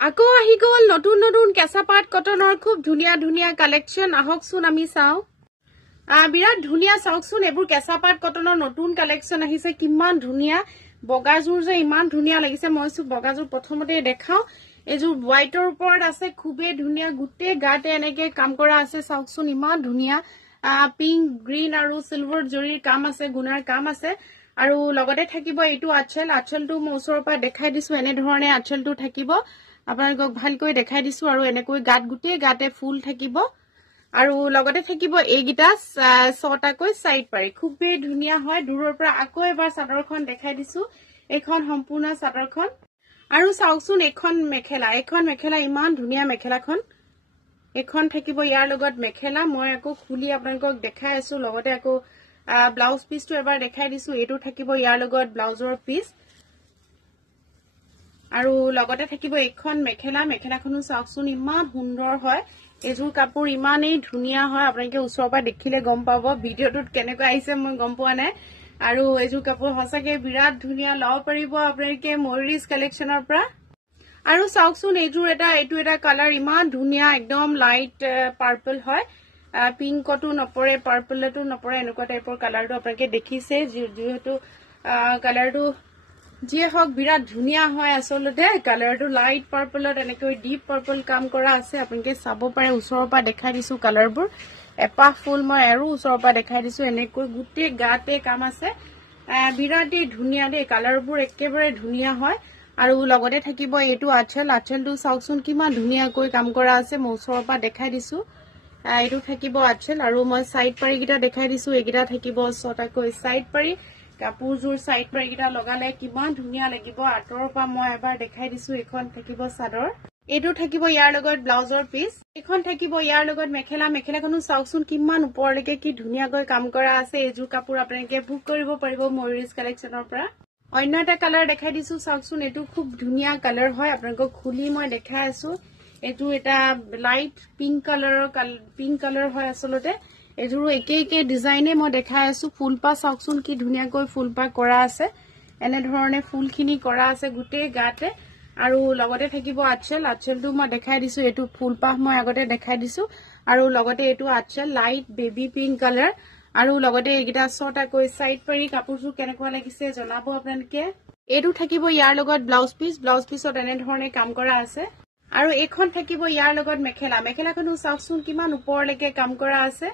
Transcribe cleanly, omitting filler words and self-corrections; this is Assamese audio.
আকৌ আহি গল নতুন নতুন কেঁচা পাট কটনৰ খুব ধুনিয়া ধুনিয়া কালেকশন আহকচোন আমি চাও বিৰাট ধুনিয়া চাওকচোন এবোৰ কেঁচা পাট কটনৰ নতুন কালেকশন আহিছে কিমান ধুনিয়া বগাজুৰ যে ইমান ধুনিয়া লাগিছে মইছো বগাজুৰ প্ৰথমতে দেখাও এজুৰ হোৱাইটৰ ওপৰত আছে খুবে ধুনিয়া গুটে গাতে এনেকে কাম কৰা আছে চাওকচোন ইমান ধুনিয়া পিংক গ্ৰীন আৰু সিলভাৰ জৰিৰ কাম আছে গুণাৰ কাম আছে আৰু লগতে থাকিব এইটো আঁচলটো মই ওচৰৰ পৰা দেখাই দিছো এনে ধৰণে আঁচলটো থাকিব আপোনালোকক ভালকৈ দেখাই দিছো আৰু এনেকৈ গাত গুটে গাতে ফুল থাকিব আৰু লগতে থাকিব এইগিটা ছটাকৈ সাইড পাৰি খুবেই ধুনিয়া হয় দূৰৰ পৰা আকৌ এবাৰ চাদৰখন দেখাই দিছো এখন সম্পূৰ্ণ চাদৰখন আৰু চাওকচোন এখন মেখেলা ইমান ধুনিয়া মেখেলাখন এখন থাকিব ইয়াৰ লগত মেখেলা মই আকৌ খুলি আপোনালোকক দেখাই আছো লগতে আকৌ ব্লাউজ পিসটো এবাৰ দেখাই দিছো এটো থাকিব ইয়াৰ লগত ব্লাউজৰ পিস আৰু লগতে থাকিব এখন মেখেলাখনো চাওকচোন ইমান সুন্দৰ হয় এজুৰ কাপোৰ ইমানেই ধুনিয়া হয় আপোনালোকে ওচৰৰ পৰা দেখিলে গম পাব ভিডিওটোত কেনেকৈ আহিছে মই গম পোৱা নাই আৰু এজুৰ কাপোৰ হসাকে বিৰাট ধুনিয়া লও পাৰিব আপোনালোকে ময়ুৰিজ কালেকশনৰ পৰা আৰু চাওকচোন এইটো এটা কালাৰ ইমান ধুনিয়া একদম লাইট পাৰ্পল হয় পিংকটো নপৰে পাৰ্পলটো নপৰে এনেকুৱা টাইপৰ কালাৰটো আপোনালোকে দেখিছে যেহেতু কালাৰটো যিয়ে হক বিৰাট ধুনিয়া হয় আসলতে কালাৰটো লাইট পাৰ্পলত এনেকৈ ডিপ পাৰ্পল কাম কৰা আছে আপোনালোকে চাব পাৰে ওচৰৰ পৰা দেখাই দিছো কালাৰবোৰ এপাহ ফুল মই আৰু ওচৰৰ পৰা দেখাই দিছো এনেকৈ গুটে গাতে কাম আছে বিৰাটে ধুনিয়া দে কালাৰবোৰ একেবাৰে ধুনিয়া হয় আৰু লগতে থাকিব এইটো আঁচলটো চাওকচোন কিমান ধুনিয়াকৈ কাম কৰা আছে মই ওচৰৰ পৰা দেখাই দিছো এইটো থাকিব আঁচল আৰু মই সাইড পাৰি গিটা দেখাই দিছো এগিটা থাকিব ছটাকৈ সাইড পাৰি কাপোৰজুৰ সাইড পাৰি গিটা লগালে কিমান ধুনিয়া লাগিব আতৰৰ পৰা মই এবাৰ দেখাই দিছো এখন থাকিব চাদৰ এটো থাকিব ইয়াৰ লগত ব্লাউজৰ পিস এখন থাকিব ইয়াৰ লগত মেখেলাখনো চাওকচোন কিমান ওপৰলৈকে কি ধুনিয়াকৈ কাম কৰা আছে এজুৰ কাপোৰ আপোনালোকে বুক কৰিব পাৰিব ময়ুৰিজ কালেকশনৰ পৰা অন্য এটা কালাৰ দেখাই দিছো চাওকচোন এটো খুব ধুনিয়া কালাৰ হয় আপোনালোকক খুলি মই দেখাই আছো এটো এটা লাইট পিংক কালাৰ হয় আসলতে এজুৰো একে ডিজাইনে মই দেখাই আছো ফুলপা চাওকচোন কি ধুনিয়াকৈ ফুলপা কৰা আছে এনে ধৰণে ফুলখিনি কৰা আছে গুটে গাতে আৰু লগতে থাকিব আঁচলটো মই দেখাই দিছো এটো ফুলপা মই আগতে দেখাই দিছো আৰু লগতে এটো আঁচল লাইট বেবি পিংক কালাৰ আৰু লগতে এগিটা ছটাকৈ সাইড পাৰি কাপোৰজুৰ কেনেকুৱা লাগিছে জনাব আপোনালোকে এটো থাকিব ইয়াৰ লগত ব্লাউজ পিছত এনে ধৰণে কাম কৰা আছে আৰু এখন থাকিব ইয়াৰ লগত মেখেলাখনো চাওকচোন কিমান ওপৰলৈকে কাম কৰা আছে